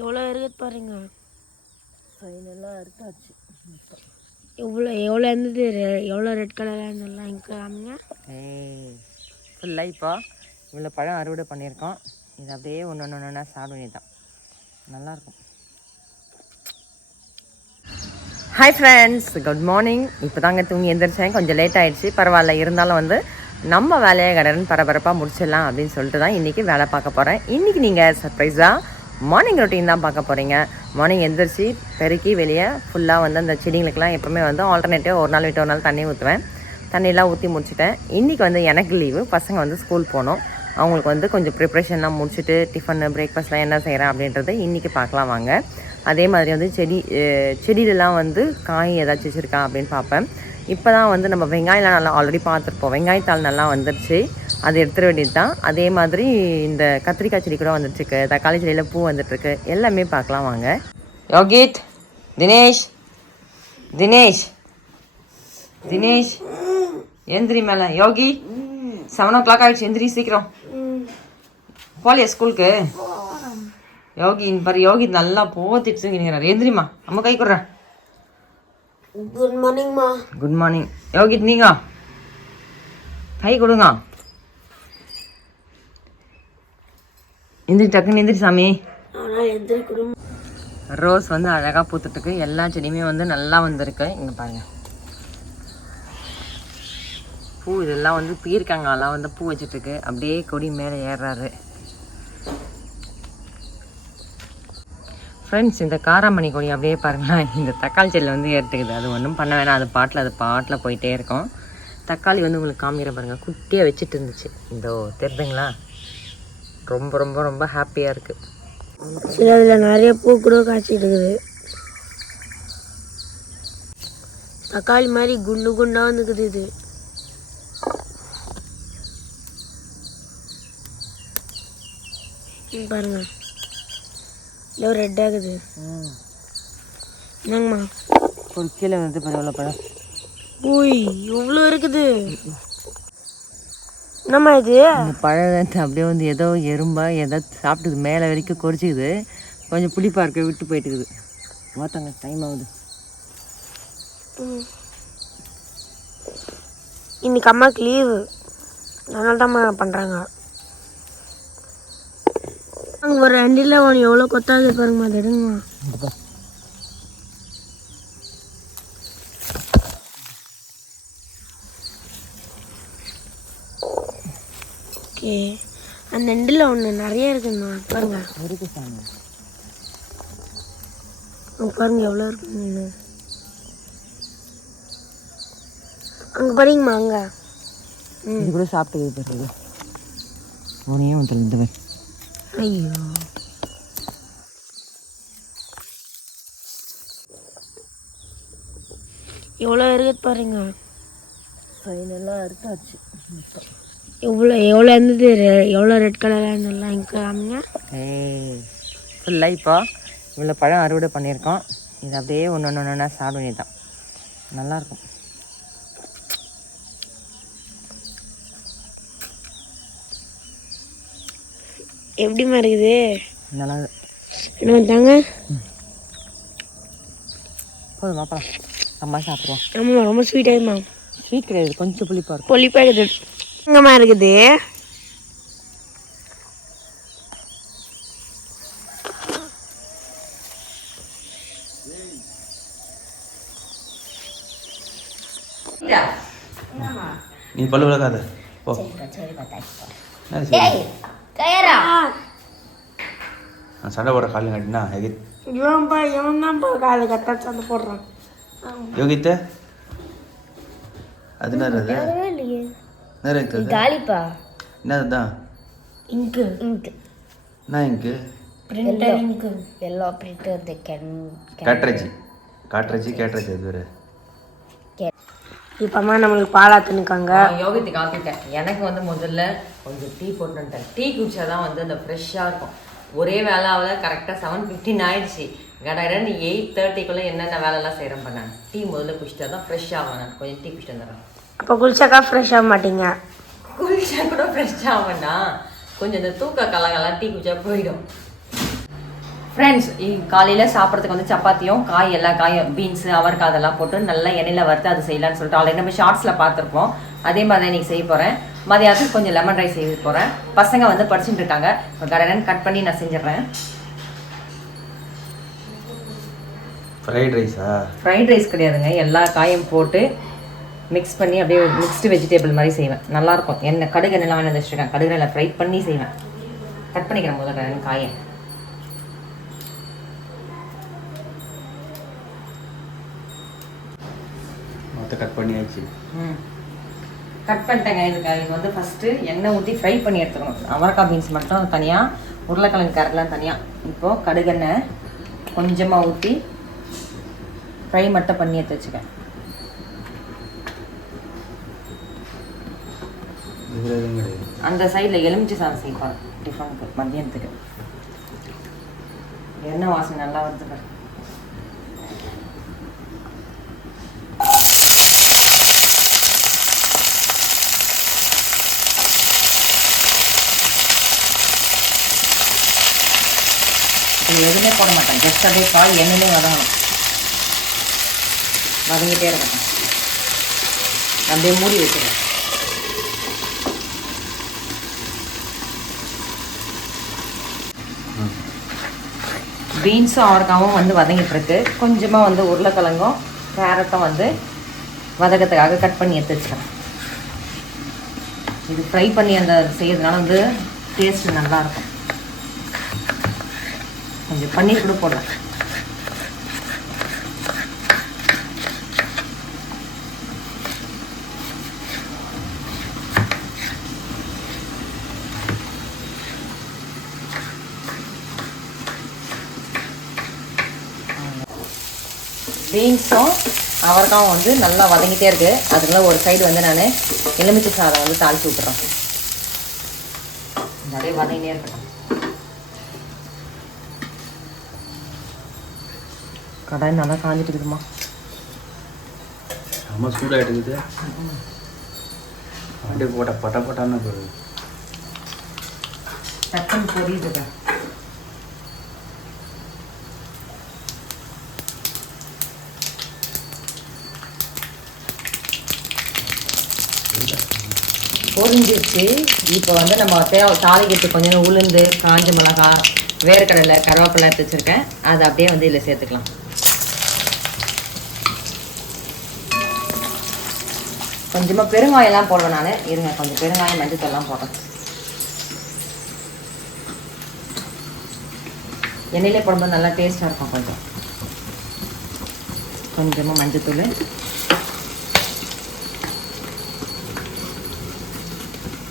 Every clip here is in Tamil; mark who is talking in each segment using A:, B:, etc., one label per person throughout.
A: எவ்வளோ இருக்குது பாருங்க.
B: ஃபைனலாக அறுத்தாச்சு
A: எவ்வளோ எவ்வளோ இருந்தது? ரெ- எவ்வளோ ரெட் கலராக இருந்தெல்லாம் இங்கே காமிங்க.
B: ஃபுல்லாக இப்போ இவ்வளோ பழம் அறுவடை பண்ணியிருக்கோம். இது அப்படியே ஒன்று ஒன்று ஒன்றா சாப்பிட வேண்டியதுதான். நல்லாயிருக்கும். ஹாய் ஃப்ரெண்ட்ஸ் குட் மார்னிங் இப்போ தாங்க தூங்கி எந்திரிச்சேன். கொஞ்சம் லேட் ஆயிடுச்சு. பரவாயில்ல இருந்தாலும் வந்து நம்ம வேலையை கடன்னு பரபரப்பாக முடிச்சிடலாம் அப்படின்னு சொல்லிட்டு தான் இன்றைக்கி வேலை பார்க்க போகிறேன் இன்றைக்கி நீங்கள் சர்ப்ரைஸாக மார்னிங் ரொட்டீன் தான் பார்க்க போகிறீங்க மார்னிங் எந்திரிச்சு பெருக்கி வெளியே ஃபுல்லாக வந்து அந்த செடிங்களுக்கெல்லாம் எப்போவுமே வந்து ஆல்டர்னேட்டிவ் ஒரு நாள் விட்டு ஒரு நாள் தண்ணி ஊற்றுவேன் தண்ணியெல்லாம் ஊற்றி முடிச்சுட்டேன். இன்றைக்கி வந்து எனக்கு லீவு பசங்க வந்து ஸ்கூல் போகணும். அவங்களுக்கு வந்து கொஞ்சம் ப்ரிப்ரேஷன்லாம் முடிச்சுட்டு டிஃபன் பிரேக்ஃபாஸ்ட்லாம் என்ன செய்கிறேன் அப்படின்றத இன்றைக்கி பார்க்கலாம் வாங்க. அதே மாதிரி வந்து செடி செடியிலலாம் வந்து காய் ஏதாச்சும் வச்சுருக்கா அப்படின்னு பார்ப்பேன். இப்போ தான் வந்து நம்ம வெங்காயம்லாம் நல்லா ஆல்ரெடி பார்த்துருப்போம். வெங்காயத்தாள் நல்லா வந்துருச்சு. அது எடுத்துட வேண்டியது தான் அதே மாதிரி இந்த கத்திரிக்காய் செடி கூட வந்துட்டுருக்கு. தக்காளி செடியில் பூ வந்துட்டுருக்கு. எல்லாமே பார்க்கலாம் வாங்க. யோகித் தினேஷ் தினேஷ் தினேஷ் எந்திரி மேலே. யோகி செவன் ஓ கிளாக் ஆகிடுச்சு எந்திரி சீக்கிரம். போலியா ஸ்கூலுக்கு? யோகி பாரு யோகி நல்லா போத்திட்டு தூங்கினுங்கிறார் எந்திரிம்மா. அம்மா கை கொடுறேன்
A: குட் மார்னிங்மா
B: குட் மார்னிங் யோகித் நீங்க? கை கொடுங்க. எந்திரி டக்குன்னு எந்திரி சாமி. ரோஸ் வந்து அழகாக பூத்துட்டுருக்கு. எல்லா செடியுமே வந்து நல்லா வந்திருக்கு. இங்கே பாருங்க. பூ இதெல்லாம் வந்து பீர்க்கங்காலாம் வந்து பூ வச்சிட்ருக்கு அப்படியே கொடி மேலே ஏறுறாரு. ஃப்ரெண்ட்ஸ் இந்த காராமணி கொடி அப்படியே பாருங்களேன். இந்த தக்காளி செடியில் வந்து ஏற்றுக்குது அது ஒன்றும் பண்ண வேணாம். அது பாட்டில் அது பாட்டில் போயிட்டே இருக்கும். தக்காளி வந்து உங்களுக்கு காமிக்கிற பாருங்க. குட்டியாக வச்சுட்டு இருந்துச்சு. இந்த தெரியுதுங்களா? ரொம்ப ரொம்ப ரொம்ப ஹாப்பியாக இருக்குது
A: சில இதில் நிறைய பூ கூட காய்ச்சிட்டு இருக்குது. தக்காளி மாதிரி குண்டு குண்டாக வந்துக்குது இது. பாருங்க. இதோ ரெட் ஆகுது. என்னங்கம்மா?
B: ஒரு கீழே வந்து பரவாயில்ல பழம்
A: ஊய் இவ்வளோ இருக்குது. என்னம்மா இது?
B: இந்த பழத்தை அப்படியே வந்து ஏதோ எறும்பா ஏதோ சாப்பிட்டுது மேலே வரைக்கும் கொறிச்சிக்குது. கொஞ்சம் புளிப்பாக இருக்க விட்டு போயிட்டுக்குது. வாத்தாங்க டைம் ஆகுது.
A: இன்னைக்கு அம்மாவுக்கு லீவு அதனால தான் பண்ணுறாங்க அங்கே ஒரு ரெண்டில் ஒன்று எவ்வளோ கொத்தாது பாருங்கம்மா அது எடுங்கம்மா
B: இங்க பாரு.
A: ஓகே. அந்த ரெண்டில் ஒன்று நிறைய இருக்குங்கண்ணா பாருங்க. பாருங்க எவ்வளோ இருக்குன்னு அங்கே பாருங்கம்மா அங்கே.
B: இது கூட பாரு இது உனையும் ஒன்றில் இந்த
A: ஐயோ. எவ்வளோ இருக்குது பாருங்க.
B: ஃபைனலாக அறுத்தாச்சு
A: எவ்வளோ எவ்வளோ இருந்தது? ரெ- எவ்வளோ ரெட் கலராக இருந்தெல்லாம் இங்கே காமிங்க.
B: ஃபுல்லாக இப்போ இவ்வளோ பழம் அறுவடை பண்ணியிருக்கோம். இது அப்படியே ஒன்று ஒன்று ஒன்றா சாப்பிட வேண்டியதுதான். நல்லாயிருக்கும்.
A: எப்படிம்மா இருக்குது?
B: நல்லா
A: என்ன வந்தாங்க
B: போதும் மாப்பலாம் அம்மா சாப்பிடுவோம்.
A: ஆமாம் ரொம்ப ஸ்வீட்டாகுமா
B: ஸ்வீட் கிடையாது கொஞ்சம் புளிப்பாக இருக்கும்.
A: பொலிப்பாக இருக்குது எங்கம்மா இருக்குது.
C: நீ பல்லு விளக்காத. போ. சண்டை போடுற காலையில் கட்டினா யோகித்
A: இவன்ப்பா இவன் தான்ப்பா காலை கத்தா சண்டை போடுறான்.
C: யோகித்த? அது என்ன இருக்குது
A: காலிப்பா?
C: என்ன அதுதான்
A: இங்கு. இங்கு.
C: என்ன இங்கு?
A: பிரிண்டர் இங்கு. Yellow printer the can
C: cartridge. Cartridge cartridge அது வேறு.
A: இப்போம்மா நம்மளுக்கு பாலாத்துனுக்காங்க
B: யோகத்துக்கு ஆக்கிட்டேன் எனக்கு வந்து முதல்ல கொஞ்சம் டீ போட்டுட்டேன். டீ குடிச்சா தான் வந்து அந்த ஃப்ரெஷ்ஷாக இருக்கும். ஒரே வேலாவில் கரெக்டாக செவன் ஃபிஃப்டின் ஆயிடுச்சு. கடகடன் எயிட் தேர்ட்டிக்குள்ளே என்னென்ன வேலைலாம் செய்கிறேன் பண்ணேன் டீ முதல்ல குடிச்சிட்டா தான் ஃப்ரெஷ் ஆகும் நான். கொஞ்சம் டீ குடிச்சிட்டு வந்துடுறேன்.
A: அப்போ குளிச்சாக்கா ஃப்ரெஷ் ஆக மாட்டீங்க.
B: குளிச்சா கூட ஃப்ரெஷ் ஆகும்னா கொஞ்சம் இந்த தூக்க கலகலாம் டீ குடிச்சா போயிடும். ஃப்ரெண்ட்ஸ் காலையில் சாப்பிட்றதுக்கு வந்து சப்பாத்தியும் காய் எல்லா காயும் பீன்ஸு அவரைக்காய் அதெல்லாம் போட்டு நல்லா எண்ணெயில் வறுத்து அது செய்யலாம்னு சொல்லிட்டு ஆல்ரெடி நம்ம ஷார்ட்ஸில் பார்த்துருப்போம். அதே மாதிரி தான் இன்னைக்கு செய்ய போகிறேன் மதியானத்துக்கு கொஞ்சம் லெமன் ரைஸ் செய்ய போகிறேன் பசங்க வந்து படிச்சுட்டு இருக்காங்க. இப்போ கடனன் கட் பண்ணி நான் செஞ்சிடுறேன்.
C: ஃப்ரைட் ரைஸா
B: ஃப்ரைட் ரைஸ் கிடையாதுங்க. எல்லா காயும் போட்டு மிக்ஸ் பண்ணி அப்படியே மிக்ஸ்டு வெஜிடபிள் மாதிரி செய்வேன். நல்லாயிருக்கும். எண்ணெய் கடுகு எண்ணெய்லாம் வேணும் வச்சுருக்கேன் கடுகு எண்ணெய் ஃப்ரை பண்ணி செய்வேன். கட் பண்ணிக்கிறேன் முதல்ல காயை.
C: கட் பண்ணியாச்சு.
B: ம். கட் பண்ணிட்டேங்க. இதுக்கு இது வந்து ஃபஸ்ட்டு எண்ணெய் ஊற்றி ஃப்ரை பண்ணி எடுத்துக்கணும். அவரக்காய் பீன்ஸ் மட்டும் தனியாக உருளைக்கிழங்கு கரெக்ட்லாம் தனியாக இப்போது கடுகெண்ணெய் கொஞ்சமாக ஊற்றி ஃப்ரை மட்டும் பண்ணி எடுத்து வச்சுக்கேன்.
C: எதுவும் கிடையாது
B: அந்த சைடில் எலுமிச்சை சாதம் செய்வாங்க. டிஃபனுக்கு மதியத்துக்கு என்ன வாசனை நல்லா வருது இது எதுவுமே போட மாட்டேன் ஜஸ்ட் அப்படியே காய் எண்ணெயிலே வதங்கணும். வதங்கிட்டே இருக்கட்டும். அப்படியே மூடி வச்சுருவேன். பீன்ஸும் அவரைக்காவும் வந்து வதங்கிட்டுருக்கு. கொஞ்சமாக வந்து உருளைக்கிழங்கும் கேரட்டும் வந்து வதக்கத்துக்காக கட் பண்ணி எடுத்து வச்சுக்கிறேன் இது ஃப்ரை பண்ணி அந்த செய்யறதுனால வந்து டேஸ்ட் நல்லாயிருக்கும் கொஞ்சம் பன்னீர் கூட போடலாம். பீன்ஸும் அவரைக்காவும் வந்து நல்லா வதங்கிட்டே இருக்குது அதுக்குள்ள ஒரு சைடு வந்து நான் எலுமிச்சை சாதம் வந்து தாளிச்சு விட்டுறேன் நிறைய வதங்கிட்டே இருக்கட்டும். கடாய் நல்லா காஞ்சிட்டு இருக்குதுமா
C: செம்ம சூடாகிட்டு இருக்குது அப்படியே போட்ட பட்ட பட்டான்னு போகுது
B: டக்குன்னு பொரிஞ்சிருச்சு. இப்போ வந்து நம்ம தேவை தாளிக்கிறதுக்கு கொஞ்சம் உளுந்து காஞ்ச மிளகா வேர்க்கடலை கருவேப்பிலை எடுத்து வச்சுருக்கேன். அதை அப்படியே வந்து இதில் சேர்த்துக்கலாம். கொஞ்சமாக பெருங்காயெல்லாம் போடுவேன் நான். இருங்க கொஞ்சம் பெருங்காயம் மஞ்சத்தூள்லாம் போடுறேன். எண்ணெயிலே போடும்போது நல்லா டேஸ்ட்டாக இருக்கும் கொஞ்சம். கொஞ்சமாக மஞ்சத்தூள்.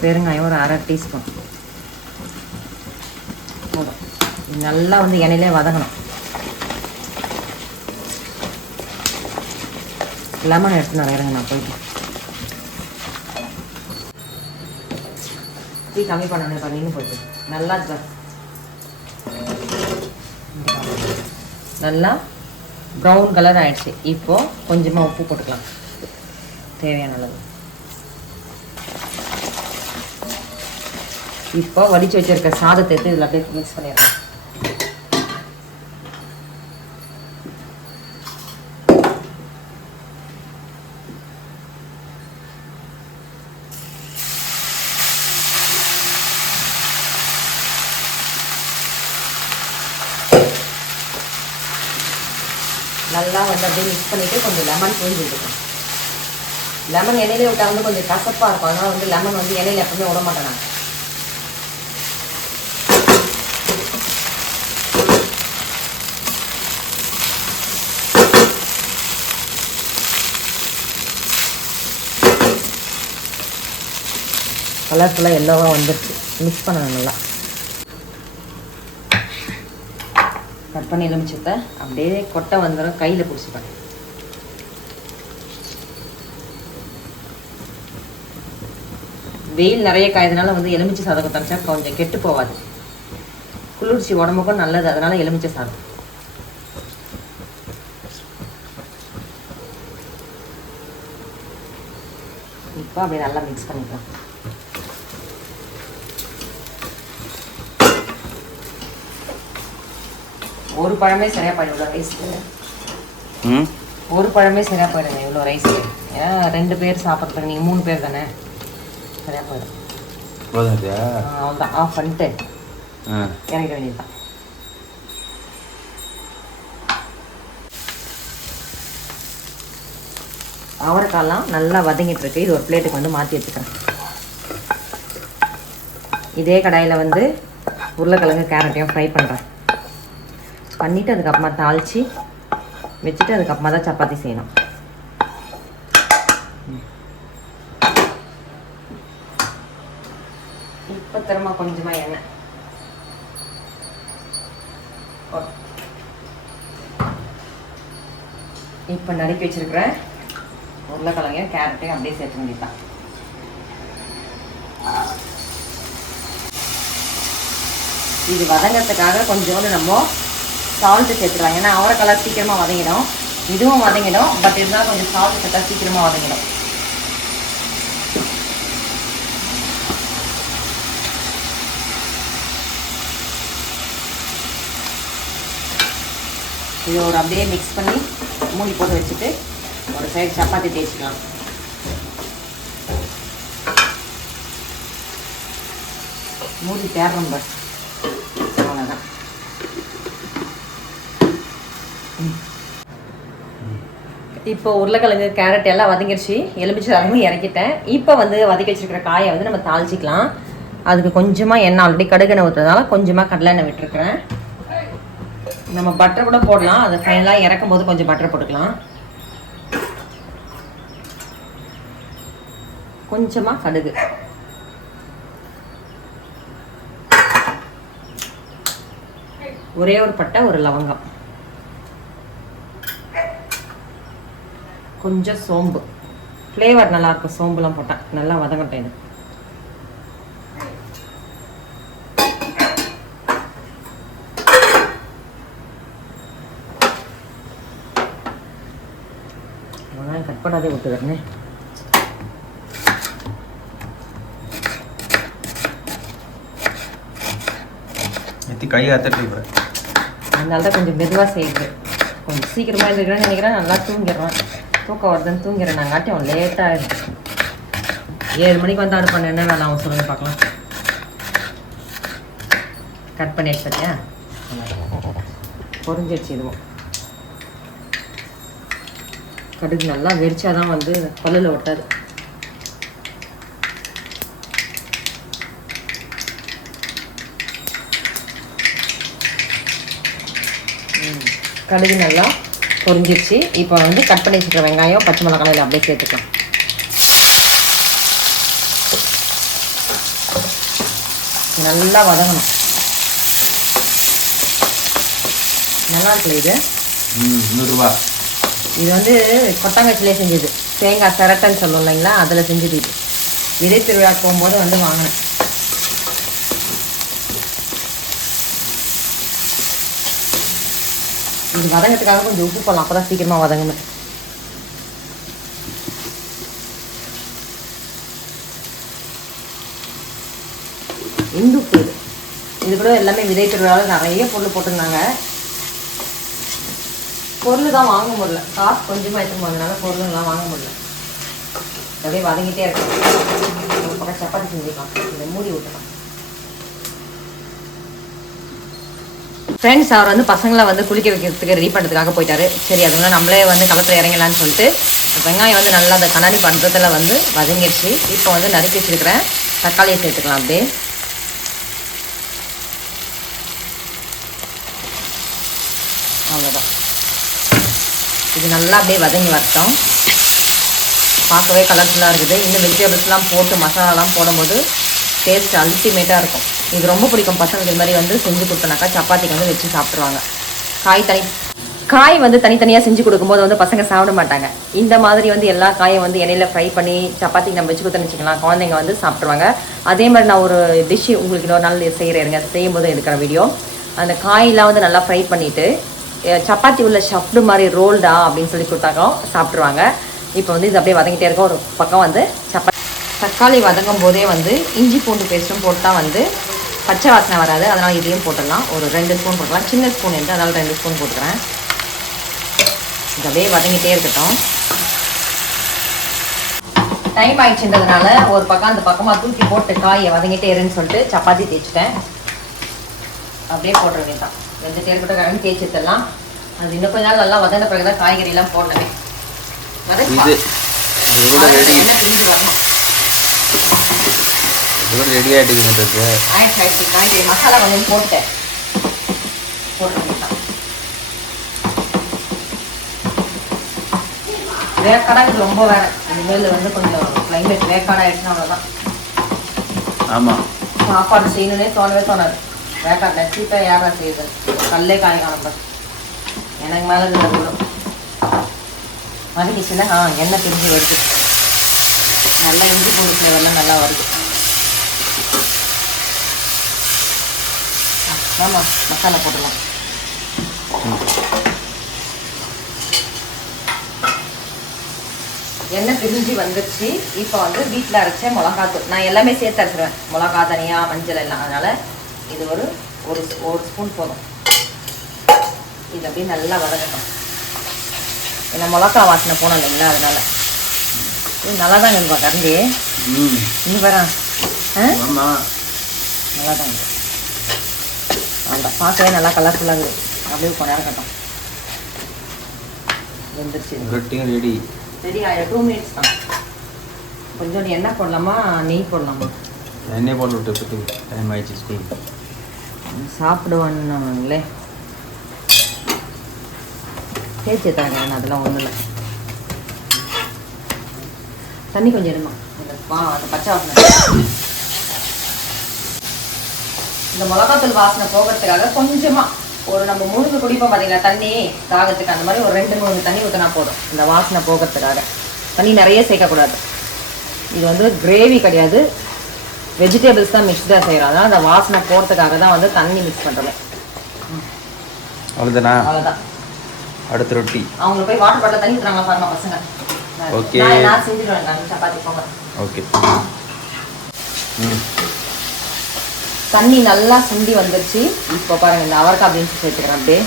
B: பெருங்காயம் ஒரு அரை டீஸ்பூன். போதும் நல்லா வந்து எண்ணெயிலே வதங்கணும். லெமன் எடுத்து நான் இறங்க நான் போயிட்டு. டீ கம்மி பண்ணணும் பண்ணின்னு போயிட்டு நல்லா இருக்கா? நல்லா ப்ரௌன் கலர் ஆகிடுச்சு இப்போது கொஞ்சமாக உப்பு போட்டுக்கலாம். தேவையான அளவு. இப்போ வடித்து வச்சிருக்க சாதத்தை எடுத்து இதில் அப்படியே மிக்ஸ் பண்ணிடுறேன் நல்லா வந்து அப்படியே மிக்ஸ் பண்ணிட்டு கொஞ்சம் லெமன் புழிஞ்சு விட்டுக்கணும் லெமன் எண்ணெயில விட்டா வந்து கொஞ்சம் கசப்பாக இருக்கும். அதனால வந்து லெமன் வந்து எண்ணெயில் எப்பவுமே விட மாட்டேன் நான். கலர்ஃபுல்லாக எல்லோவாக வந்துருச்சு. மிக்ஸ் பண்ணணும் நல்லா. கட் பண்ணி எலுமிச்சத்தை அப்படியே கொட்டை வந்துடும் கையில் பிடிச்சிப்பேன். வெயில் நிறைய காயதுனால வந்து எலுமிச்சை சாதம் தனிச்சா கொஞ்சம் கெட்டு போகாது. குளிர்ச்சி உடம்புக்கும் நல்லது. அதனால் எலுமிச்சை சாதம். இப்போ அப்படியே நல்லா மிக்ஸ் பண்ணிக்கலாம். ஒரு பழமே சரியாக போயிடும் இவ்வளோ
C: ம்?
B: ஒரு பழமே சரியாக போயிடுங்க இவ்வளோ ரைஸ்க்கு ஏன்னா ரெண்டு பேர் சாப்பிட்றதுக்கு நீங்கள் மூணு பேர் தானே? சரியாக போயிடும் அவ்வளோதான் ஆஃப் பண்ணிட்டு இறங்கிட வேண்டியதுதான். அவரைக்காலாம் நல்லா வதங்கிட்டு இருக்கு. இது ஒரு பிளேட்டுக்கு வந்து மாற்றி வச்சுக்கிறேன். இதே கடாயில் வந்து உருளைக்கிழங்கு கேரட்டையும் ஃப்ரை பண்ணுறேன் பண்ணிவிட்டு அதுக்கப்புறமா தாளித்து வச்சுட்டு அதுக்கப்புறமா தான் சப்பாத்தி செய்யணும். இப்போ திரும்ப கொஞ்சமாக எண்ணெய். இப்போ நறுக்கி வச்சிருக்கிற உருளைக்கிழங்கையும் கேரட்டையும் அப்படியே சேர்த்து வேண்டியதான் இது வதங்கிறதுக்காக கொஞ்சோண்டு நம்ம சால்ட்டு சேர்த்துக்கலாம். ஏன்னா கலர் சீக்கிரமாக வதங்கிடும். இதுவும் வதங்கிடும். பட் இருந்தாலும் கொஞ்சம் சால்ட் சேர்த்தா சீக்கிரமாக வதங்கிடும். இது ஒரு அப்படியே மிக்ஸ் பண்ணி மூடி போட்டு வச்சுட்டு ஒரு சைடு சப்பாத்தி தேய்ச்சிக்கலாம். மூடி தேடுறோம் பஸ் அவ்வளோதான் இப்போ உருளைக்கிழங்கு கேரட் எல்லாம் வதங்கிருச்சு. எலுமிச்சை சாதமும் இறக்கிட்டேன். இப்போ வந்து வதக்கி வச்சிருக்கிற காயை வந்து நம்ம தாளிச்சிக்கலாம். அதுக்கு கொஞ்சமாக எண்ணெய் ஆல்ரெடி கடுகெண்ணெய் ஊற்றுறதால கொஞ்சமாக கடலை எண்ணெய் விட்டுருக்குறேன். நம்ம பட்டர் கூட போடலாம். அது ஃபைனலாக இறக்கும் போது கொஞ்சம் பட்டர் போட்டுக்கலாம். கொஞ்சமாக கடுகு. ஒரே ஒரு பட்டை ஒரு லவங்கம். கொஞ்சம் சோம்பு. ஃப்ளேவர் நல்லா இருக்கும் சோம்புலாம் போட்டேன் நல்லா வதங்கட்டும் இது. வெங்காயம் கட் பண்ணாதே விட்டுக்கிறேனே
C: கை அத்தட்டி
B: அதனால தான் கொஞ்சம் மெதுவாக செய்யுது. கொஞ்சம் சீக்கிரமாக எழுந்திருக்கிறேன்னு நினைக்கிறேன். நல்லா தூங்கிடுறேன். தூக்கம் வருதுன்னு தூங்கிறேன் நாங்காட்டி அவன் லேட்டாக ஆகிடுது ஏழு மணிக்கு வந்து ஆர்டர் பண்ண என்ன வேலை அவன் சொல்லுங்க பார்க்கலாம். கட் பண்ணி எடுத்துட்டியா? பொறிஞ்சிடுச்சு இதுவும். கடுகு நல்லா வெறிச்சா தான் வந்து கொல்லில் ஒட்டாது. ம். கடுகு நல்லா பொரிஞ்சிருச்சு. இப்போ வந்து கட் பண்ணி வச்சுக்கிற வெங்காயம் பச்சை மிளகாய் இதில் அப்படியே சேர்த்துக்கலாம். நல்லா வதங்கணும். நல்லா இருக்குல்ல இது?
C: நூறுரூவா.
B: இது வந்து கொட்டாங்கச்சிலே செஞ்சது. தேங்காய் சிரட்டைன்னு சொல்லுவோம் இல்லைங்களா? அதில் செஞ்சது இது. விதை திருவிழா போகும்போது வந்து வாங்கினேன். இது வதங்கிறதுக்காக கொஞ்சம் உப்பு போடலாம். அப்போ தான் சீக்கிரமாக வதங்கணும். இந்து உப்பு இது. இது கூட எல்லாமே விதை திருவிழாவில் நிறைய பொருள் போட்டிருந்தாங்க. பொருள் தான் வாங்க முடியல. காசு கொஞ்சமாக எடுத்துன்னு போனதுனால பொருள்லாம் வாங்க முடியல. அப்படியே வதங்கிட்டே இருக்கும் ஒரு பக்கம் சப்பாத்தி செஞ்சுக்கலாம் இதை மூடி விட்டுக்கலாம் ஃப்ரெண்ட்ஸ் அவர் வந்து பசங்களை வந்து குளிக்க வைக்கிறதுக்கு ரெடி பண்ணுறதுக்காக போயிட்டாரு. சரி அதனால நம்மளே வந்து களத்தில் இறங்கலான்னு சொல்லிட்டு வெங்காயம் வந்து நல்லா அந்த கண்ணாடி பண்றதுல வந்து வதங்கிடுச்சு இப்போ வந்து நறுக்கி வச்சுருக்கிறேன். தக்காளியை சேர்த்துக்கலாம் அப்படியே. அவ்வளோதான் இது நல்லா அப்படியே வதங்கி வரட்டும். பார்க்கவே கலர்ஃபுல்லாக இருக்குது. இன்னும் வெஜிடபிள்ஸ்லாம் போட்டு மசாலாலாம் போடும்போது டேஸ்ட் அல்டிமேட்டாக இருக்கும். இது ரொம்ப பிடிக்கும் பசங்களுக்கு இது மாதிரி வந்து செஞ்சு கொடுத்தனாக்கா சப்பாத்திக்கு வந்து வச்சு சாப்பிட்ருவாங்க காய் தனி காய் வந்து தனித்தனியாக செஞ்சு கொடுக்கும்போது வந்து பசங்க சாப்பிட மாட்டாங்க. இந்த மாதிரி வந்து எல்லா காயும் வந்து எண்ணெயில் ஃப்ரை பண்ணி சப்பாத்திக்கு நம்ம வச்சு கொடுத்தோன்னு வச்சுக்கலாம் குழந்தைங்க வந்து சாப்பிட்ருவாங்க அதே மாதிரி நான் ஒரு டிஷ் உங்களுக்கு இன்னொரு நாள் செய்கிறேங்க செய்யும்போது எடுக்கிற வீடியோ அந்த காயெல்லாம் வந்து நல்லா ஃப்ரை பண்ணிவிட்டு சப்பாத்தி உள்ள ஷஃப்டு மாதிரி ரோல்டா அப்படின்னு சொல்லி கொடுத்தாக்கோ சாப்பிட்ருவாங்க இப்போ வந்து இது அப்படியே வதங்கிட்டே இருக்கும். ஒரு பக்கம் வந்து சப்பா தக்காளி வதங்கும் போதே வந்து இஞ்சி பூண்டு பேஸ்ட்டும் போட்டால் வந்து பச்சை வாசனை வராது. அதனால் இதையும் போட்டுடலாம். ஒரு ரெண்டு ஸ்பூன் போட்டுக்கலாம். சின்ன ஸ்பூன் என்று அதனால் ரெண்டு ஸ்பூன் போட்டுக்கிறேன். இது அப்படியே வதங்கிட்டே இருக்கட்டும். டைம் ஆயிடுச்சுன்றதுனால ஒரு பக்கம் அந்த பக்கமாக தூக்கி போட்டு காயை வதங்கிட்டே இருன்னு சொல்லிட்டு சப்பாத்தி தேய்ச்சிட்டேன். அப்படியே போட்டுற வேண்டாம். வெந்துட்டே இருக்கட்டும் கரண்டி தேய்ச்சி எடுத்துடலாம். அது இன்னும் கொஞ்ச நாள் நல்லா வதங்கின பிறகு தான் காய்கறிலாம் போடணுமே என்ன பிரிஞ்சு வரணும்
C: இது கூட ரெடி ஆகிட்டு
B: ஆயிடுச்சு ஆயிடுச்சு காய்கறி மசாலா கொஞ்சம் போட்டேன் போட்டுற வேண்டாம் வேக்காடாக்கு ரொம்ப வேற. இனிமேல் வந்து கொஞ்சம் கிளைமேட் வேக்காடா ஆயிடுச்சுன்னா அவ்வளோதான்
C: ஆமாம்
B: சாப்பாடு செய்யணுன்னே தோணவே தோணாது. வேக்காட்டை சீட்டாக யாரா செய்யுது கல்லே காய காணும் எனக்கு மேலே இருந்து விடும் வதக்கிச்சுன்னா ஆ எண்ணெய் பிரிஞ்சு வருது. நல்லா இஞ்சி பூண்டு ஃப்ளேவர்லாம் நல்லா வருது. ஆமாம் மசாலா போடலாம் எண்ணெய் பிரிஞ்சு வந்துருச்சு. இப்போ வந்து வீட்டில் அரைச்ச மிளகாத்தூள் நான் எல்லாமே சேர்த்து அரைச்சிடுவேன் மிளகா தனியா மஞ்சள் எல்லாம். அதனால இது ஒரு ஒரு ஒரு ஸ்பூன் போதும். இது அப்படியே நல்லா வதங்கட்டும் ஏன்னா மிளகா வாசனை போனோம் இல்லைங்களா? அதனால. இது நல்லா தாங்க இருப்பா கரண்டி?
C: ம்.
B: இங்கே வரேன் ஆ? நல்லா தான் இருக்கு. அந்த பார்க்கவே நல்லா கலர்ஃபுல்லாக இருக்குது அப்படியே கொஞ்ச நேரம் கட்டும். வெந்துருச்சு.
C: ரெடி
B: ரெடி ஆகிடும் டூ மினிட்ஸ் தான். கொஞ்சம் எண்ணெய் போடலாமா? நெய் போடலாமா?
C: எண்ணெய் போட்டு விட்டு டைம் ஆயிடுச்சு ஸ்கூல்.
B: சாப்பிடுவானுங்களே. தேய்ச்சி தாங்க அதெல்லாம் ஒன்றும் இல்லை. தண்ணி கொஞ்சம் வா அந்த பச்சை வாசனை. இந்த மிளகாத்தூள் வாசனை போகிறதுக்காக கொஞ்சமா ஒரு நம்ம முழுங்க குடிப்போம் பார்த்தீங்களா தண்ணி தாகத்துக்கு அந்த மாதிரி ஒரு ரெண்டு மூணு தண்ணி ஊற்றினா போதும். இந்த வாசனை போகிறதுக்காக. தண்ணி நிறைய சேர்க்கக்கூடாது. இது வந்து கிரேவி கிடையாது. வெஜிடபிள்ஸ் தான் மிக்ஸ்டாக செய்கிறோம் அதனால் அந்த வாசனை போகிறதுக்காக தான் வந்து தண்ணி மிக்ஸ் பண்ணுறோம்
C: அவ்வளோதானா
B: அவ்வளோதான்
C: அடுத்த ரொட்டி.
B: அவங்களுக்கு போய் வாட்டர் பாட்டில் தண்ணி ஊற்றுறாங்க பாருங்க பசங்க.
C: Okay.
B: நான் செஞ்சுடுவேன். நான் சப்பாத்தி போங்க.
C: ஓகே. ம்.
B: தண்ணி நல்லா சுண்டி வந்துருச்சு. இப்போ பாருங்க இந்த அவரைக்காய் பீன்ஸ் சேர்த்துக்கிறேன் அப்படியே.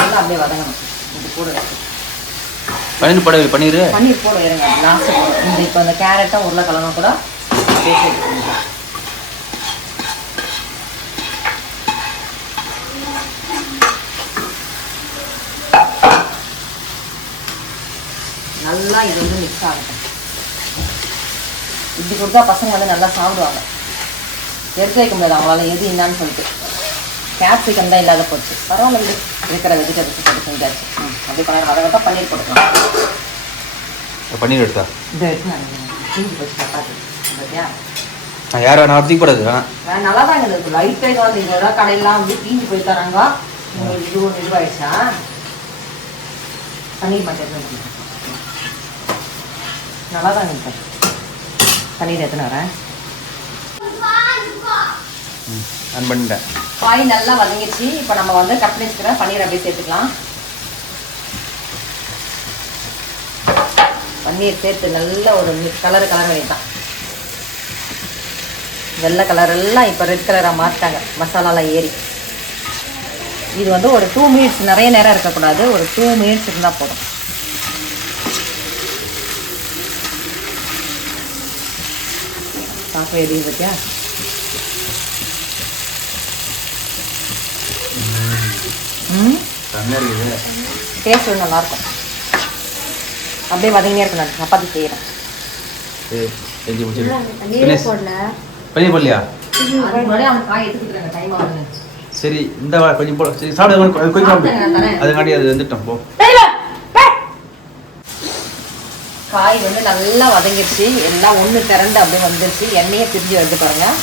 B: நல்லா அப்படியே வதங்கணும். இது கூட
C: பன்னீர் பட பன்னீர்.
B: பன்னீர் போட இருங்க. லாஸ்ட் இந்த இப்போ இந்த கேரட்டும் உருளைக்கிழங்கும் கூட அப்படியே நல்லா இது வந்து மிக்ஸ் ஆகட்டும். இப்படி கொடுத்தா பசங்க வந்து நல்லா சாப்பிடுவாங்க. எடுத்து வைக்க முடியாது அவங்களால எது என்னன்னு சொல்லிட்டு. கேப்சிகம் தான் இல்லாத போச்சு. பரவாயில்ல விடு. இருக்கிற வெஜிடபிள்ஸ் போட்டு செஞ்சாச்சு. ம், அப்படியே பண்ண அதை விட்டா பன்னீர் போட்டுக்கலாம்.
C: பன்னீர் எடுத்தா?
B: இந்த எடுத்து நான் செஞ்சு போச்சு சப்பாத்தி. பார்த்தியா
C: நான் யார் நான் அப்படி கூடாது வேணாம்
B: நல்லா தான் இருக்குது. லைட் டைம் வந்து ஏதாவது கடையெல்லாம் வந்து தீஞ்சு போய் தராங்க உங்களுக்கு இது ஒன்று இதுவாயிடுச்சா? பன்னீர் மட்டும். நல்லா தான் இருக்கு பன்னீர் எத்தனை வரேன்
C: ஆன் பண்ணிட்டேன்.
B: காய் நல்லா வதங்கிடுச்சு. இப்போ நம்ம வந்து கட் பண்ணி வச்சுக்கிற பன்னீர் அப்படியே சேர்த்துக்கலாம். பன்னீர் சேர்த்து நல்ல ஒரு கலர் கலர் வேண்டியதான் வெள்ளை கலர் எல்லாம் இப்போ ரெட் கலராக மாற்றிட்டாங்க. மசாலாலாம் ஏறி. இது வந்து ஒரு டூ மினிட்ஸ் நிறைய நேரம் இருக்கக்கூடாது. ஒரு டூ மினிட்ஸ் இருந்தால் போதும்.
C: செம்மையாக இருக்குது
B: டேஸ்ட் நல்லா இருக்கும் அப்படியே வதங்கினே இருக்கும் நான் சப்பாத்தி செய்கிறேன்
C: பன்னீர் போடலையா? சரி இந்த வா- கொஞ்சம் போட. சரி சாப்பிடு கொஞ்சம்
B: தரேன்.
C: அதுக்காண்டி அது வந்துட்டோம் போ.
B: காய் வந்து நல்லா வதங்கிடுச்சு எல்லாம் ஒன்று திரண்டு அப்படியே வந்துருச்சு. எண்ணெயை பிரிஞ்சு வருது பாருங்கள்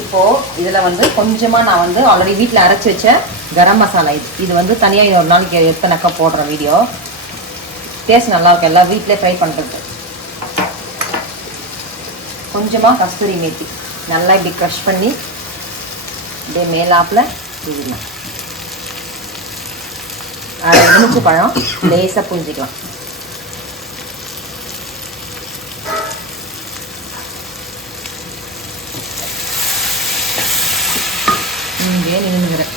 B: இப்போது இதில் வந்து கொஞ்சமாக நான் வந்து ஆல்ரெடி வீட்டில் அரைச்சி வச்ச கரம் மசாலா. இது இது வந்து தனியாக ஒரு நாளைக்கு எத்தனைக்கா போடுறேன் வீடியோ. டேஸ்ட் நல்லாயிருக்கும் எல்லாம் வீட்டிலே ஃப்ரை பண்ணுறது கொஞ்சமாக கஸ்தூரி மேத்தி. நல்லா இப்படி க்ரஷ் பண்ணி அப்படியே மேலாப்பில் தூவிடலாம் எலுமிச்சை பழம் லேசாக புரிஞ்சிக்கலாம் இங்கே நின்றுக்கிறேன்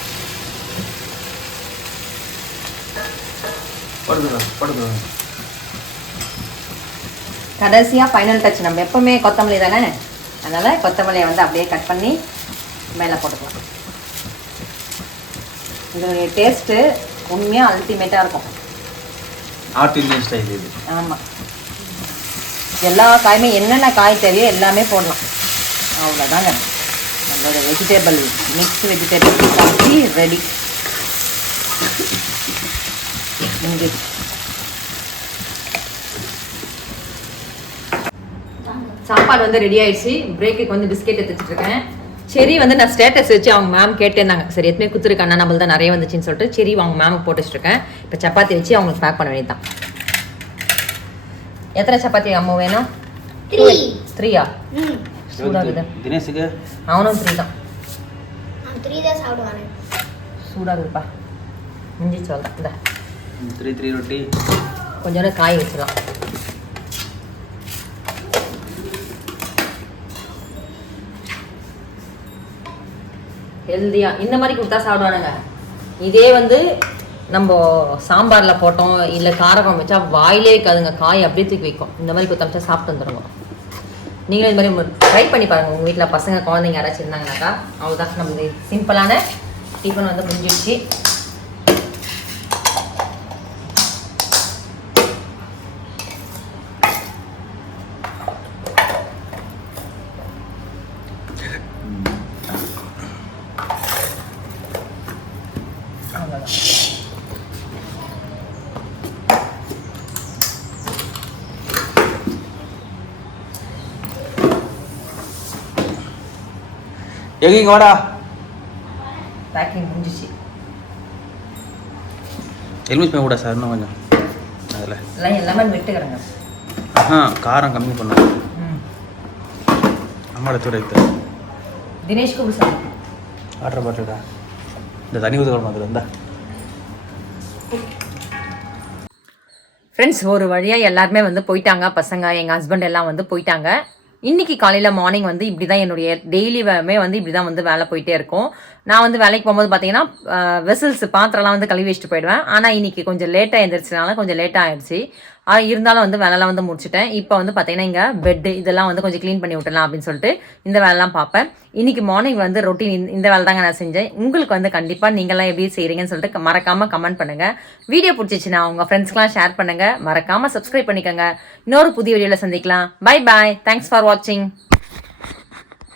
B: கடைசியாக ஃபைனல் டச் நம்ம எப்பவுமே கொத்தமல்லி தானே? அதனால் கொத்தமல்லியை வந்து அப்படியே கட் பண்ணி மேலே போட்டுக்கலாம். இதோடைய டேஸ்ட்டு உண்மையாக அல்டிமேட்டாக இருக்கும்.
C: நார்த் இந்தியன் ஸ்டைல் இது.
B: ஆமாம் எல்லா காயுமே என்னென்ன காய் தேவையோ எல்லாமே போடலாம். அவ்வளோதாங்க நம்மளோட vegetable mix vegetable sabzi ready இங்கே. சாப்பாடு வந்து ரெடி ஆயிடுச்சு. பிரேக்குக்கு வந்து பிஸ்கெட் எடுத்துட்டு இருக்கேன். செரி வந்து நான் ஸ்டேட்டஸ் வச்சு அவங்க மேம் கேட்டிருந்தாங்க சரி எத்தனை குத்துருக்காண்ணா நம்மள தான் நிறைய வந்துச்சுன்னு சொல்லிட்டு சரி அவங்க மேமுக்கு போட்டு வச்சிருக்கேன் இப்போ சப்பாத்தி வச்சு அவங்களுக்கு பேக் பண்ண வேண்டியதுதான். எத்தனை சப்பாத்தி அம்மா வேணும்?
A: த்ரீ
B: த்ரீயா சூடாகுது.
C: தினேஷுக்கு?
B: அவனும் த்ரீ தான்.
A: த்ரீ தான் சாப்பிடுவானே.
B: சூடாகுதுப்பா. இஞ்சி சொல்கிறேன் இந்த.
C: த்ரீ த்ரீ ரொட்டி.
B: கொஞ்சோண்டு காய் வச்சிடலாம். ஹெல்தியாக இந்த மாதிரி கொடுத்தா சாப்பிடுவானுங்க. இதே வந்து நம்ம சாம்பாரில் போட்டோம் இல்லை காரக்குழம்பு வச்சா வாயிலே வைக்காதுங்க. காய் அப்படியே தூக்கி வைக்கும். இந்த மாதிரி கொடுத்தா சாப்பிட்டு வந்துடுங்க நீங்களும் இந்த மாதிரி ட்ரை பண்ணி பாருங்கள் உங்கள் வீட்டில் பசங்க குழந்தைங்க யாராச்சும் இருந்தாங்கனாக்கா அவ்வளோதான் நம்ம சிம்பிளான டிஃபன் வந்து முடிஞ்சிடுச்சு
C: எங்க வாடா.
B: பேக்கிங் முடிஞ்சிச்சு.
C: எலுமிச்சு கூட சார் இன்னும் கொஞ்சம். அதில்.
B: எல்லாம் லெமன் விட்டுக்கிறேங்க
C: ஆஹா காரம் கம்மி பண்ண.
B: ம்.
C: அம்மாட தூர வைத்த
B: தினேஷ்க்கு இப்படி சொல்லுங்க
C: வாட்டர் பாட்டிலா இந்த தண்ணி ஊற்றுக்கணும் அதில் இருந்தா
B: ஃப்ரெண்ட்ஸ் ஒரு வழியாக எல்லாருமே வந்து போயிட்டாங்க. பசங்க எங்கள் ஹஸ்பண்ட் எல்லாம் வந்து போயிட்டாங்க. இன்னைக்கு காலையில் மார்னிங் வந்து இப்படி தான் என்னுடைய டெய்லியுமே வந்து இப்படி தான் வந்து வேலை போயிட்டே இருக்கும். நான் வந்து வேலைக்கு போகும்போது பார்த்தீங்கன்னா வெசல்ஸ் பாத்திரம்லாம் வந்து கழுவி வச்சுட்டு போயிடுவேன். ஆனால் இன்னைக்கு கொஞ்சம் லேட்டாக எழுந்திரிச்சனால கொஞ்சம் லேட்டாக ஆயிடுச்சு. இருந்தாலும் வந்து வேலைலாம் வந்து முடிச்சிட்டேன். இப்போ வந்து பார்த்தீங்கன்னா இங்கே பெட்டு இதெல்லாம் வந்து கொஞ்சம் க்ளீன் பண்ணி விட்டலாம் அப்படின்னு சொல்லிட்டு இந்த வேலைலாம் பார்ப்பேன். இன்னைக்கு மார்னிங் வந்து ரொட்டீன் இந்த வேலை தாங்க நான் செஞ்சேன். உங்களுக்கு வந்து கண்டிப்பாக நீங்களாம் எப்படி செய்கிறீங்கன்னு சொல்லிட்டு மறக்காமல் கமெண்ட் பண்ணுங்கள் வீடியோ பிடிச்சிச்சின்னா உங்கள் ஃப்ரெண்ட்ஸ்க்குலாம் ஷேர் பண்ணுங்கள் மறக்காமல் சப்ஸ்கிரைப் பண்ணிக்கோங்க. இன்னொரு புதிய வீடியோவில் சந்திக்கலாம். பை பாய் தேங்க்ஸ் ஃபார் வாட்சிங்